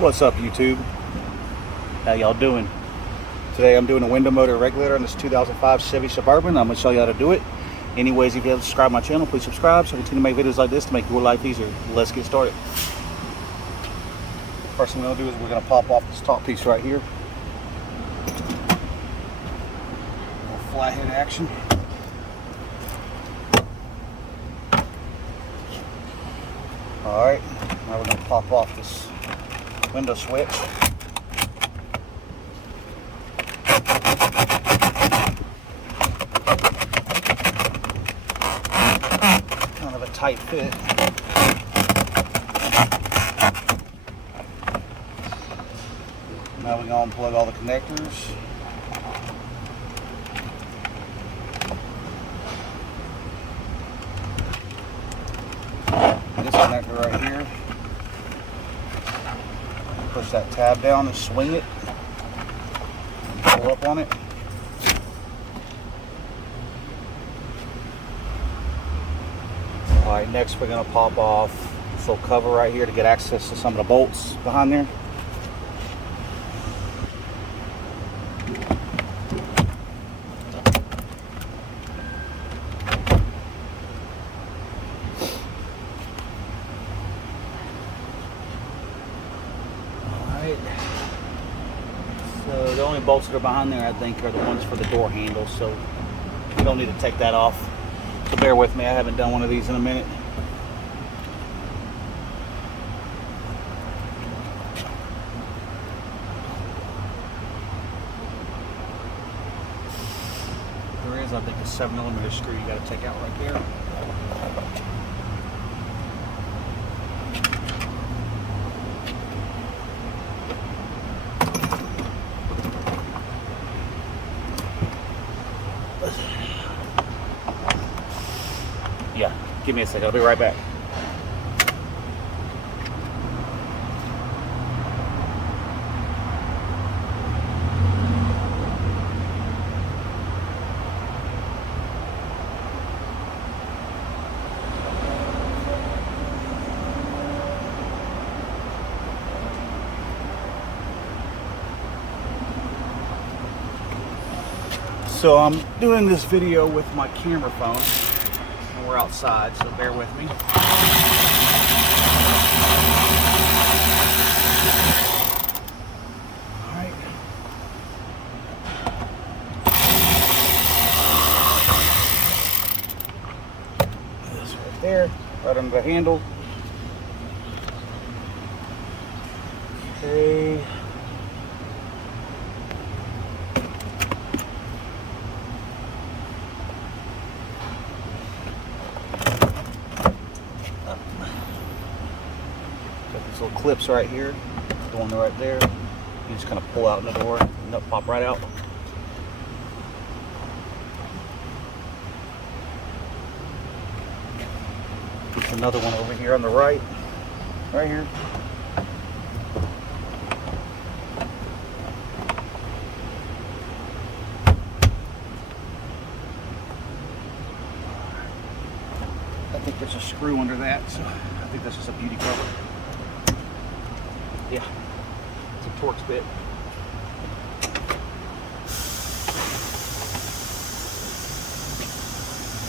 What's up, YouTube? How y'all doing? Today I'm doing a window motor regulator on this 2005 Chevy Suburban. I'm going to show you how to do it. Anyways, if you haven't subscribed to my channel, please subscribe so I continue to make videos like this to make your life easier. Let's get started. First thing we're going to do is we're going to pop off this top piece right here. A little flathead action. Alright, now we're going to pop off this window switch. Kind of a tight fit. Now we're going to unplug all the connectors. This connector right here. Push that tab down and swing it. And pull up on it. Alright, next we're going to pop off this little cover right here to get access to some of the bolts behind there. So the only bolts that are behind there, I think, are the ones for the door handle, so you don't need to take that off. So bear with me, I haven't done one of these in a minute. There is, I think, a 7mm screw you got to take out right there. Yeah, give me a second, I'll be right back. So I'm doing this video with my camera phone. We're outside, so bear with me. Alright. This right there, right under the handle. Okay. Little clips right here, the one right there. You just kind of pull out in the door and they'll pop right out. There's another one over here on the right here. I think there's a screw under that, so I think that's just a beauty cover. Yeah, it's a Torx bit.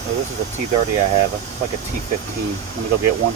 Oh, this is a T30 I have. It's like a T15. Let me go get one.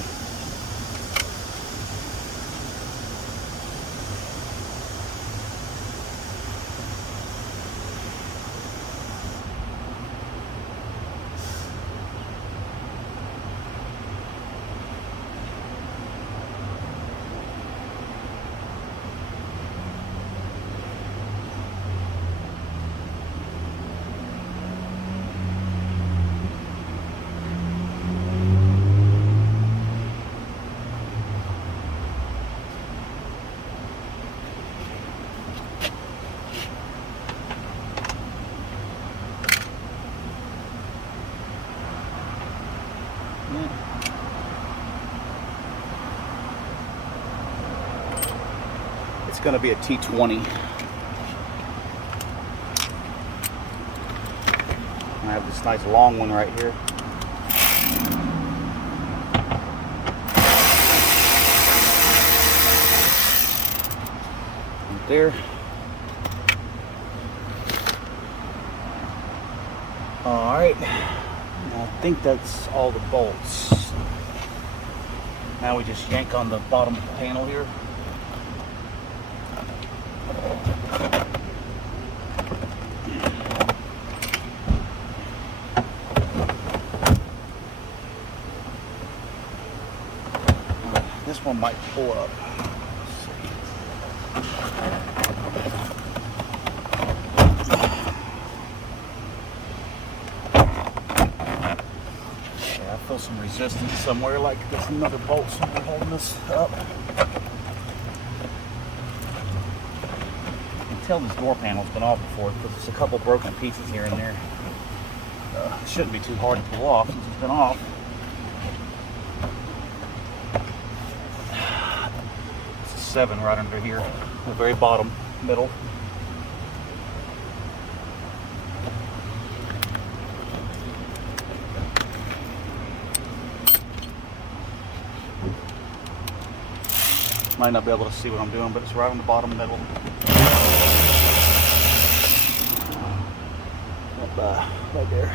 It's going to be a T20. I have this nice long one right here. right there. All right, I think that's all the bolts. Now we just yank on the bottom panel here. This one might pull up. I feel some resistance somewhere, like there's another bolt somewhere holding this up. You can tell this door panel's been off before because there's a couple broken pieces here and there. It shouldn't be too hard to pull off since it's been off. It's a 7 right under here, the very bottom, middle. Might not be able to see what I'm doing, but it's right on the bottom middle. Right there.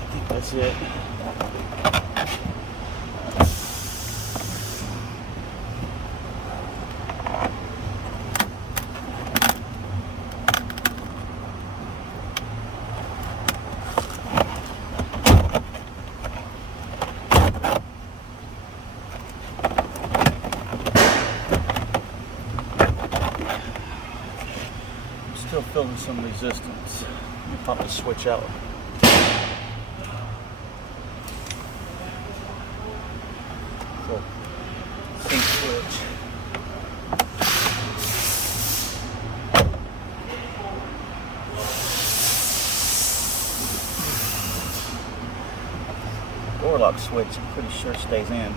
I think that's it. Still feeling some resistance. Let me pop the switch out. So, sync switch. Door lock switch, I'm pretty sure stays in.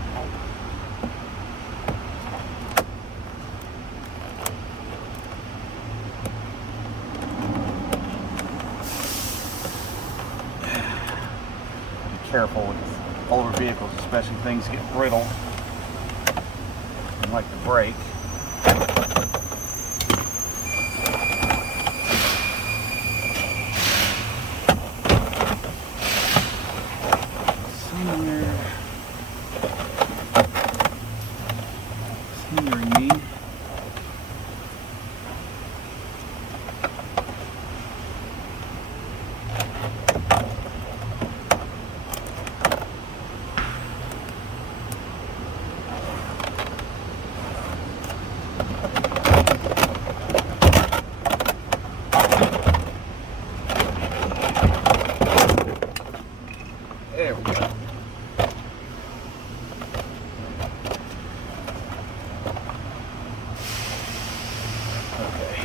Careful with older vehicles, especially things get brittle and like to break. Somewhere in me. There we go. Okay.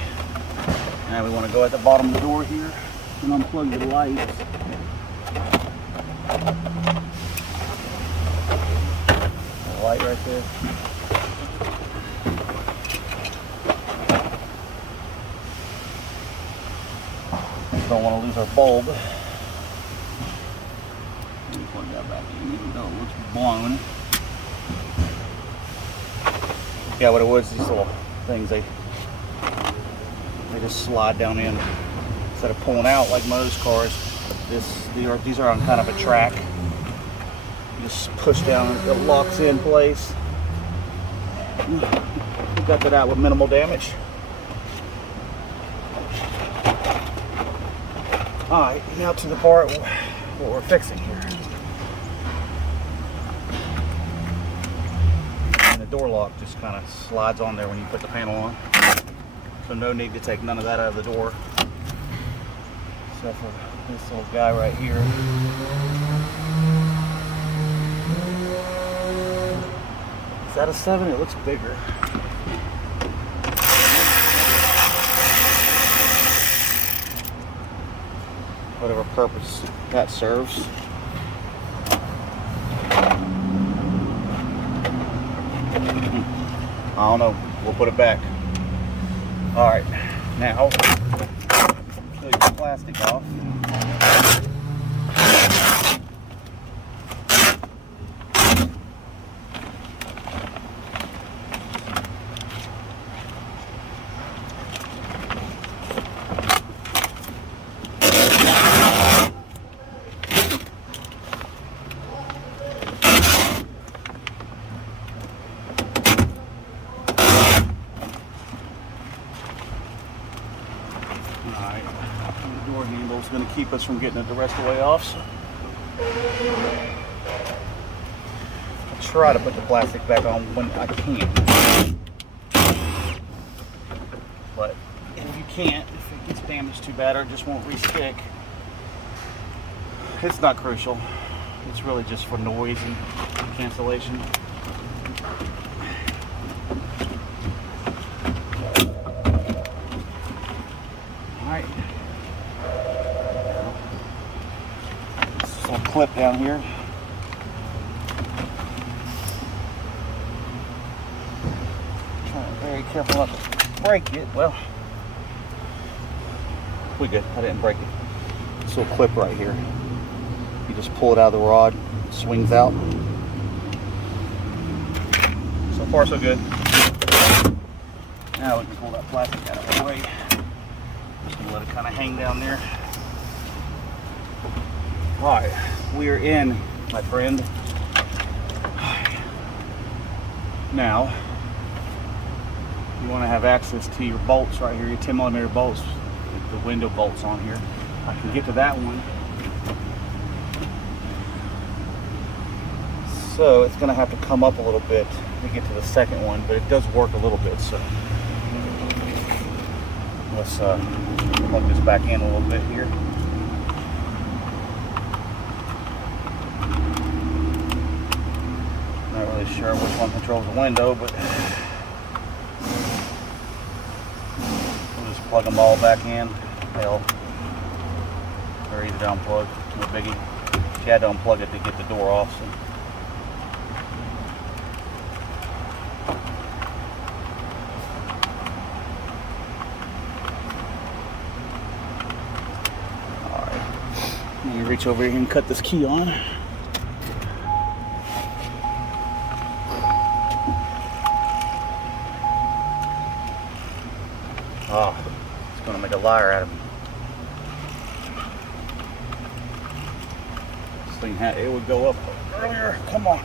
Now we want to go at the bottom of the door here and unplug the lights. The light right there. Don't want to lose our bulb. Plug that back in, even though it looks blown. Yeah, what it was, these little things, they just slide down in instead of pulling out like most cars. These are on kind of a track. You just push down and it locks in place. We got that out with minimal damage. Alright, now to the part what we're fixing here. And the door lock just kind of slides on there when you put the panel on. So no need to take none of that out of the door. Except for this little guy right here. Is that a 7? It looks bigger. Whatever purpose that serves. I don't know. We'll put it back. All right. Now, peel your plastic off. Alright, the door handle is going to keep us from getting it the rest of the way off. So I'll try to put the plastic back on when I can. But if you can't, if it gets damaged too bad or it just won't re-stick, it's not crucial. It's really just for noise and cancellation. Alright. This little clip down here. Trying to be very careful not to break it. Well, we good. I didn't break it. This little clip right here. You just pull it out of the rod, it swings out. So far so good. Now we can pull that plastic out of the way. Just gonna let it kind of hang down there. Alright, we are in, my friend. Now, you want to have access to your bolts right here, your 10mm bolts, the window bolts on here. I can get to that one. So it's going to have to come up a little bit to get to the second one, but it does work a little bit. So let's plug this back in a little bit here. Not really sure which one controls the window, but we'll just plug them all back in. Hell, very easy to unplug. No biggie. She had to unplug it to get the door off. So. Let me reach over here and cut this key on. Oh, it's gonna make a liar out of me. This thing had, it would go up earlier. Come on.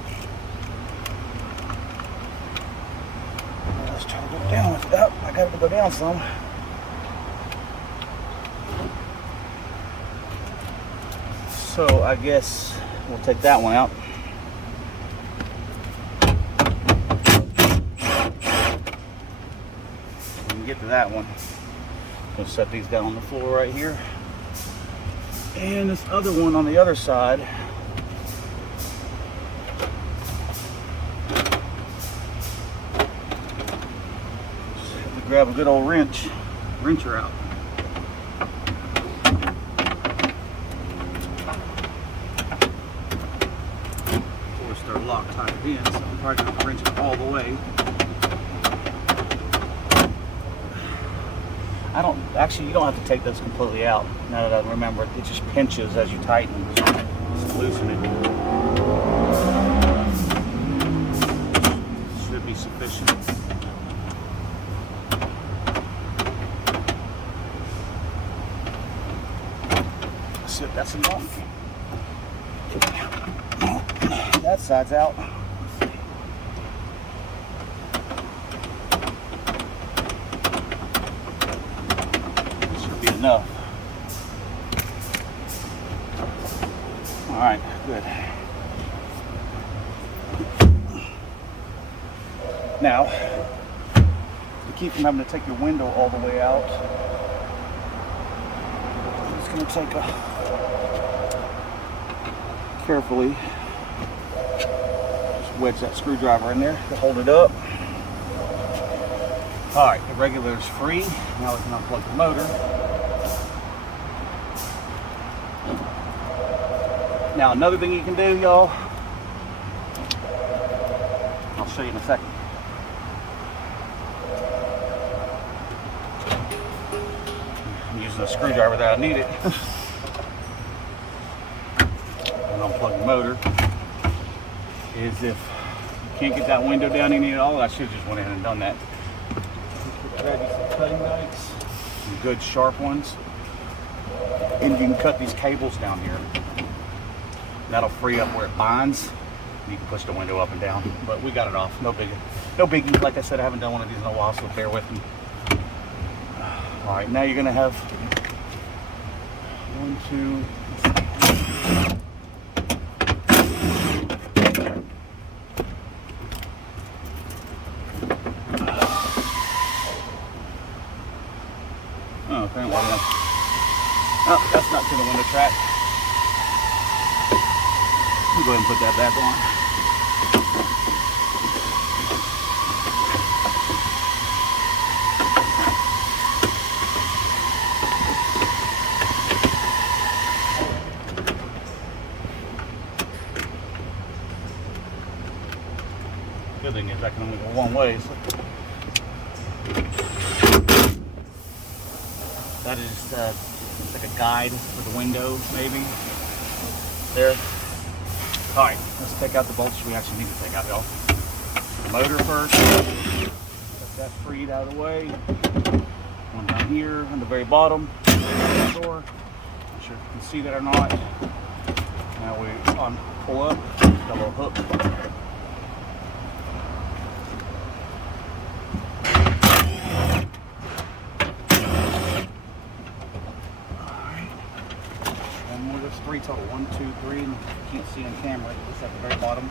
Let's try to go down with it. Oh, I got to go down some. So I guess we'll take that one out. We can get to that one. I'm gonna set these down on the floor right here. And this other one on the other side. Just have to grab a good old wrench, wrench her out. They're locked tight in, so I'm probably going to wrench it all the way. You don't have to take this completely out. Now that I remember it, it just pinches as you tighten. Just loosen it. Should be sufficient. Let's see if that's enough. That side's out. Should be enough. All right, good. Now, to keep from having to take your window all the way out, I'm just going to take carefully wedge that screwdriver in there to hold it up. Alright, the regulator's free. Now we can unplug the motor. Now another thing you can do, y'all, I'll show you in a second. I'm using a screwdriver that I needed. And unplug the motor. Is if you can't get that window down any at all, I should have just went ahead and done that. Grab you some cutting knives, some good sharp ones, and you can cut these cables down here. That'll free up where it binds. You can push the window up and down, but we got it off. No biggie. No biggie. Like I said, I haven't done one of these in a while, so bear with me. All right, now you're gonna have 1, 2. Oh, apparently not. Oh, that's not to the window track. I'll go ahead and put that back on. Good thing is I can only go one way. So that is it's like a guide for the window, maybe. There. All right, let's take out the bolts we actually need to take out, y'all. The motor first. Get that freed out of the way. One down here on the very bottom. Door. Not sure if you can see that or not. Now we pull up. Got a little hook. There's 3 total. 1, 2, 3. And you can't see on camera. It's at the very bottom.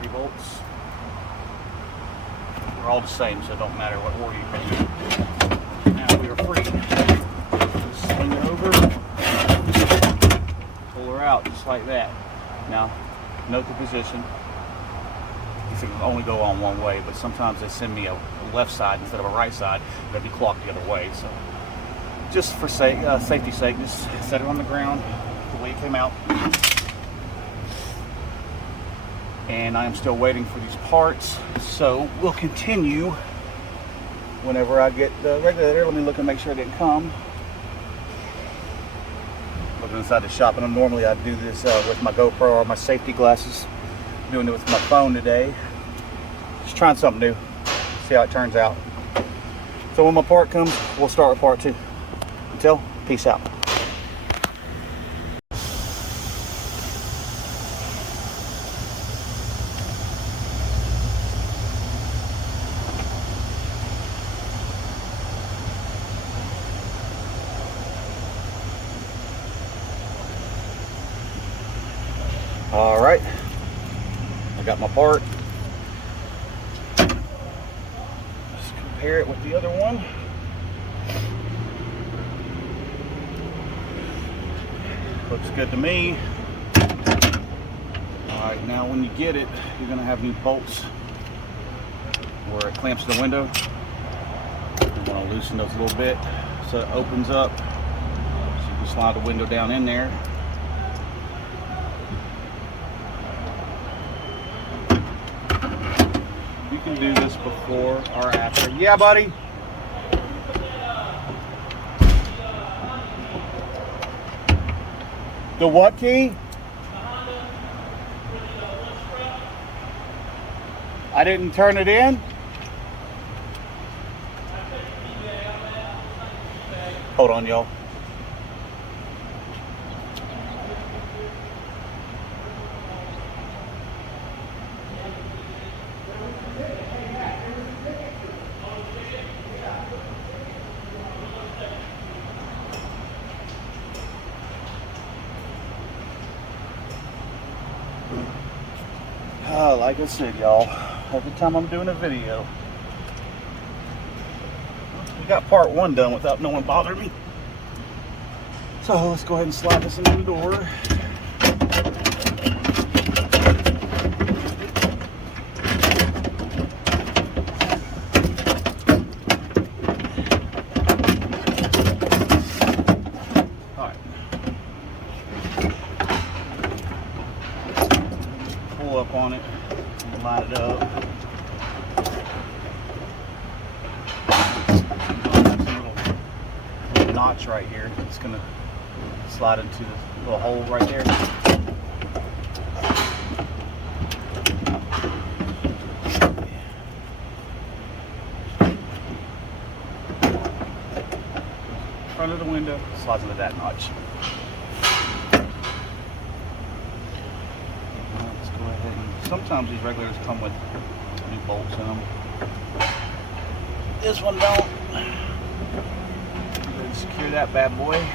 3 bolts. They're all the same, so it don't matter what order you put in. Now we are free. Just swing her over. Pull her out just like that. Now, note the position. You can only go on one way, but sometimes they send me a left side instead of a right side. It'll be clocked the other way. So. Just for safety's sake, just set it on the ground the way it came out. And I am still waiting for these parts, so we'll continue whenever I get the regulator. Let me look and make sure it didn't come. Looking inside the shop, and normally I do this with my GoPro or my safety glasses. I'm doing it with my phone today. Just trying something new. See how it turns out. So when my part comes, we'll start with part 2. Until, peace out. All right, I got my part. Let's compare it with the other one. Looks good to me. All right, now when you get it, you're gonna have new bolts where it clamps the window. You wanna loosen those a little bit so it opens up. So you can slide the window down in there. You can do this before or after. Yeah, buddy. The what key? I didn't turn it in? Hold on, y'all. Like I said, y'all, every time I'm doing a video, we got part 1 done without no one bothering me. So let's go ahead and slide this into the door. All right. Pull up on it. Line it up. Little notch right here. It's gonna slide into the little hole right there. Front of the window slides into that notch. Sometimes these regulators come with new bolts in them. this one don't. Secure that bad boy.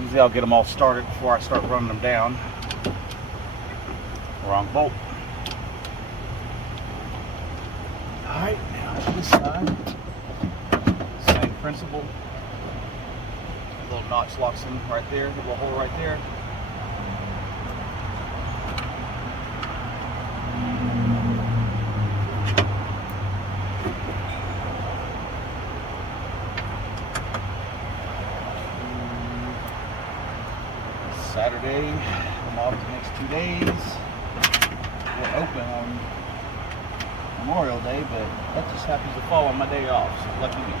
Usually I'll get them all started before I start running them down. Wrong bolt. Alright, now to this side. Same principle. A little notch locks in right there, a little hole right there. Saturday, I'm off the next 2 days. We're open on Memorial Day, but that just happens to fall on my day off, so lucky me.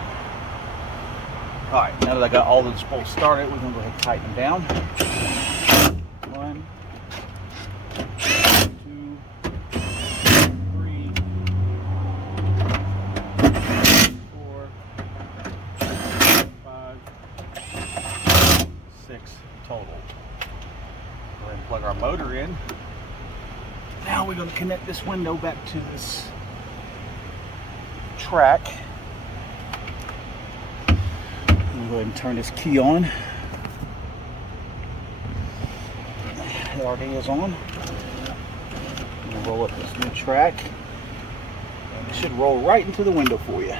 Alright, now that I got all those bolts started, we're going to go ahead and tighten them down. 1, 2, 3, 4, 5, 6 total. Go ahead and plug our motor in. Now we're going to connect this window back to this track. Go ahead and turn this key on. It already is on. I'm going to roll up this new track. It should roll right into the window for you.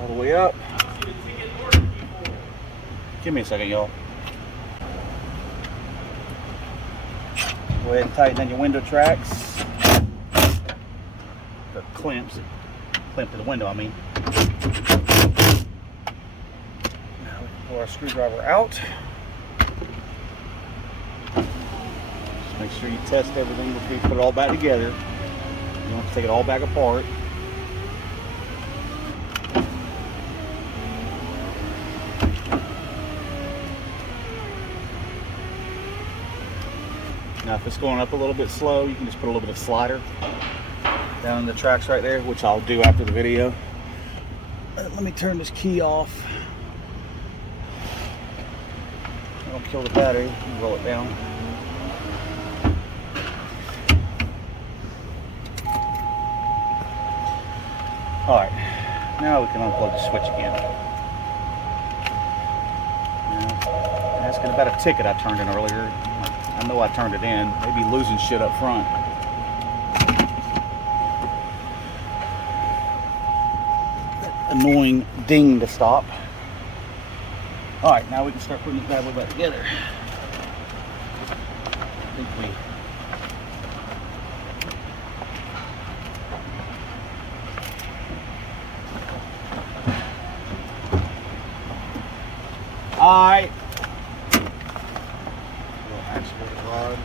All the way up. Give me a second, y'all. Go ahead and tighten on your window tracks. The clamps. Clamp to the window, I mean. Pull our screwdriver out. Just make sure you test everything before you put it all back together. You don't have to take it all back apart. Now if it's going up a little bit slow, you can just put a little bit of slider down in the tracks right there, which I'll do after the video. Let me turn this key off. Don't kill the battery. Roll it down. Alright, now we can unplug the switch again. Now, asking about a ticket I turned in earlier. I know I turned it in. Maybe losing shit up front. That annoying ding to stop. Alright, now we can start putting this bad boy back together. I think we... Alright. Little actuator rod.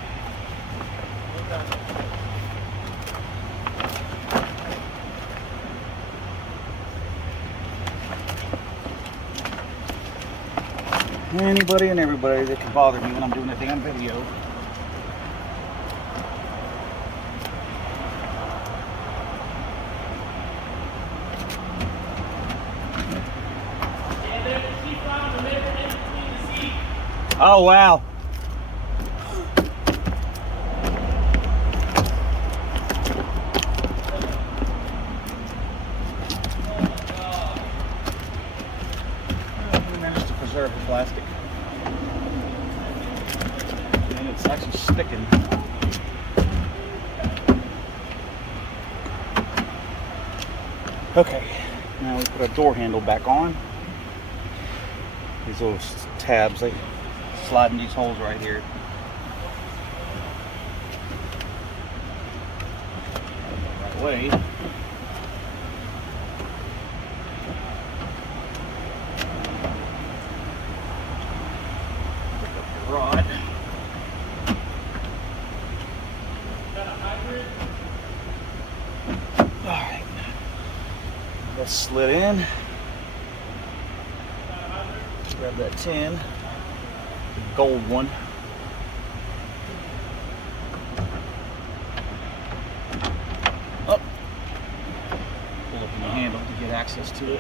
Anybody and everybody that can bother me when I'm doing a damn video. Oh wow. We managed to preserve the plastic. And it's actually sticking. Okay, now we put our door handle back on. These little tabs, they slide in these holes right here. Right way. Pick up your rod. Alright. That's slid in. Grab that tin. Gold one. Up. Pull up the handle to get access to it.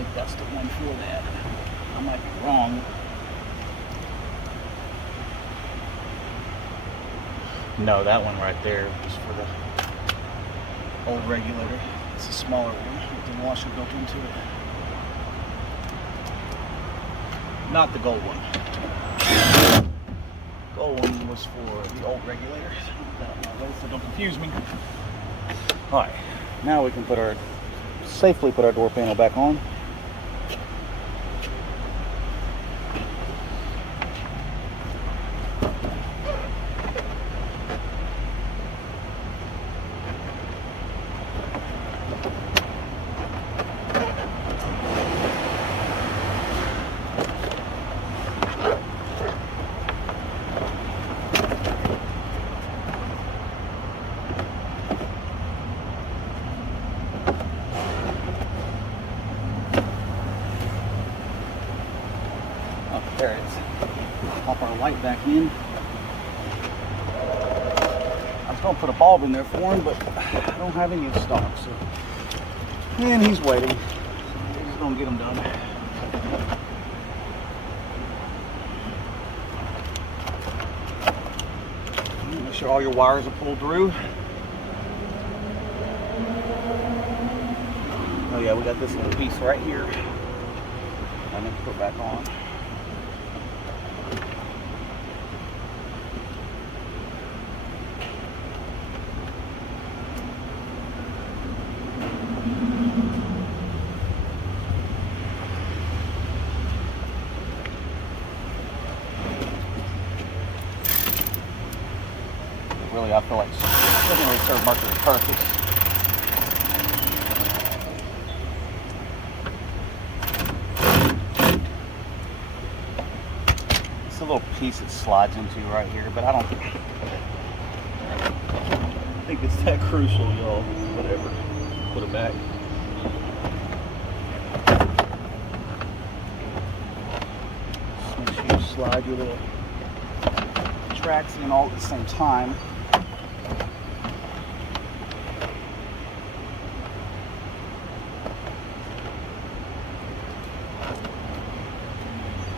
think that's the one for that. I might be wrong. No, that one right there is for the old regulator. It's a smaller one with the washer built into it. Not the gold one. Gold one was for the old regulator. So don't confuse me. Alright, now we can safely put our door panel back on. There it is. Pop our light back in. I was going to put a bulb in there for him, but I don't have any in stock. So, and he's waiting. We're just going to get him done. Make sure all your wires are pulled through. Oh yeah, we got this little piece right here. I need to put back on. Really, I feel like it doesn't really serve much of a purpose. It's a little piece it slides into right here, but I don't think it's that crucial, y'all. Whatever. Put it back. Just make sure you slide your little tracks in all at the same time.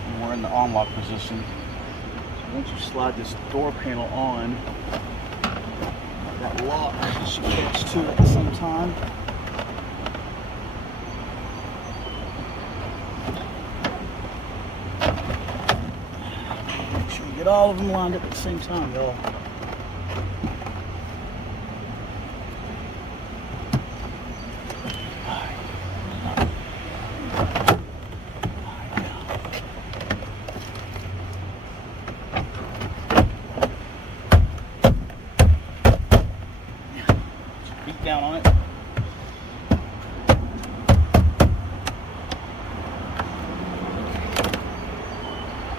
And we're in the on-lock position. So once you slide this door panel on, that lock should catch to it at the same time. Make sure you get all of them lined up at the same time, y'all. Beat down on it.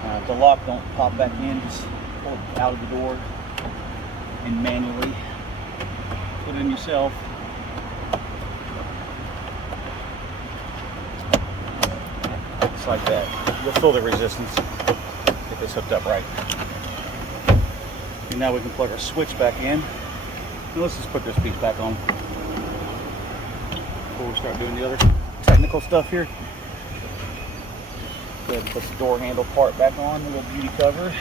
If the lock don't pop back in, just pull it out of the door and manually put it in yourself. Just like that. You'll feel the resistance if it's hooked up right. And now we can plug our switch back in. Now let's just put this piece back on before we start doing the other technical stuff here. Go ahead and put the door handle part back on, the little beauty cover.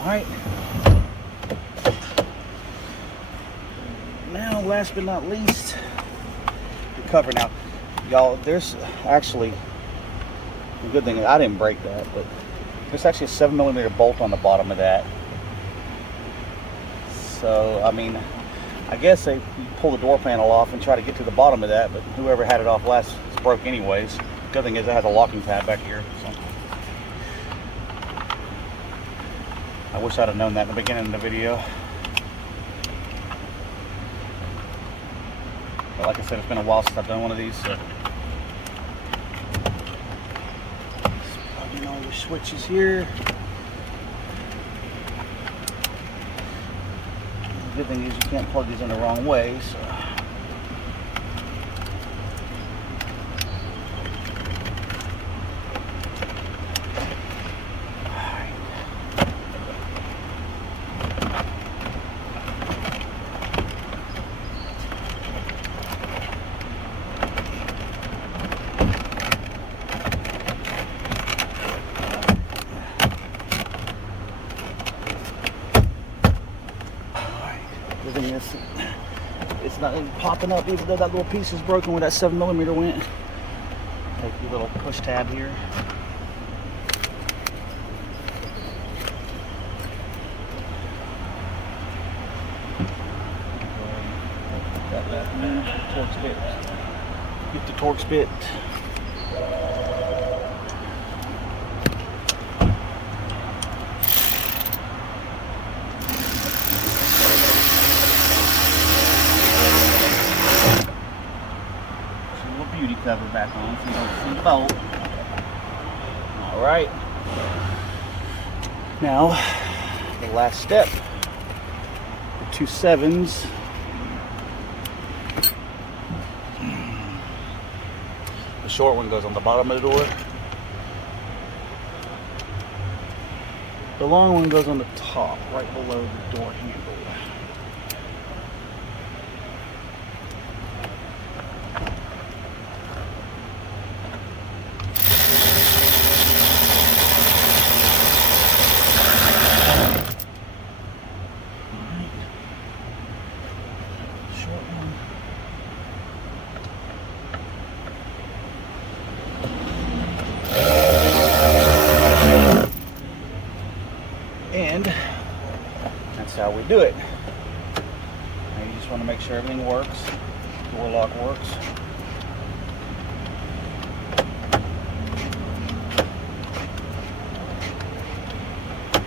Alright. Now, last but not least, the cover. Now, y'all, there's actually, the good thing is I didn't break that, but there's actually a 7mm bolt on the bottom of that. So, I mean, I guess you pull the door panel off and try to get to the bottom of that, but whoever had it off last is broke anyways. Good thing is it has a locking pad back here. So. I wish I'd have known that in the beginning of the video. But like I said, it's been a while since I've done one of these. So. Just plug in all your switches here. The good thing is you can't plug these in the wrong way. So. it's not even popping up, even though that little piece is broken where that 7mm went. Take your little push tab here. Torx bit. Get the Torx bit. Beauty cover back on so you don't see the bolt. All right. Now, the last step. The 2 7s. The short one goes on the bottom of the door. The long one goes on the top, right below the door handle. And that's how we do it. Now you just want to make sure everything works. Door lock works.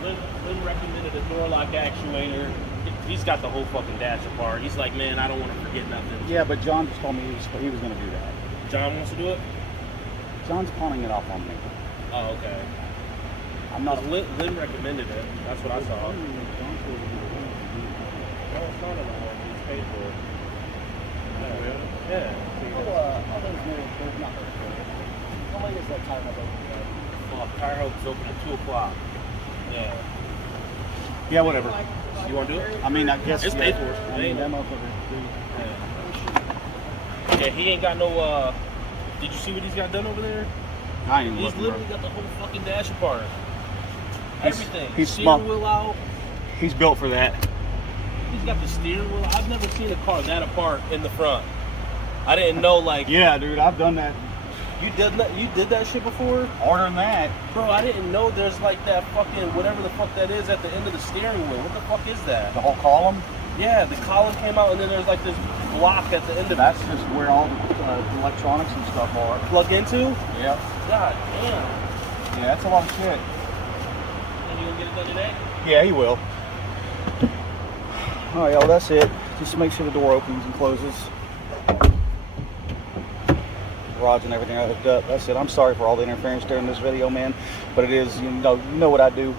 Lynn recommended a door lock actuator. He's got the whole fucking dash apart. He's like, man, I don't want to forget nothing. Yeah, but John just told me he was going to do that. John wants to do it? John's pawning it off on me. Oh, okay. I'm not. Lynn recommended it. That's what I saw. No, it's not on the one. He's paid for it. Yeah, really? Yeah. There's not very good. How late is that time of open? Well, Tire Hub is open at 2 o'clock. Yeah. Yeah, whatever. You want to do it? I mean, I guess it's paid for it. I mean, that motherfucker. Yeah, he ain't got no. Did you see what he's got done over there? I ain't He's looking, literally bro. got the whole fucking dash apart. Everything. He's steering wheel out. He's built for that. He's got the steering wheel. I've never seen a car that apart in the front. I didn't know, like. Yeah, dude, I've done that. You did that shit before? Ordering that. Bro, I didn't know there's like that fucking whatever the fuck that is at the end of the steering wheel. What the fuck is that? The whole column? Yeah, the column came out and then there's like this block at the end of That's it. just where all the electronics and stuff are. Plug into? Yep. God damn. Yeah, that's a lot of shit. And you gonna get it done today? Yeah, he will. All right, y'all, that's it. Just make sure the door opens and closes. Rods and everything are hooked up. That's it. I'm sorry for all the interference during this video, man, but it is, you know what I do.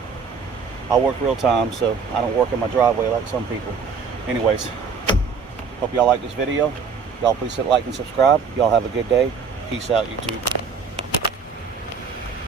I work real time, so I don't work in my driveway like some people. Anyways, hope y'all like this video. Y'all please hit like and subscribe. Y'all have a good day. Peace out, YouTube.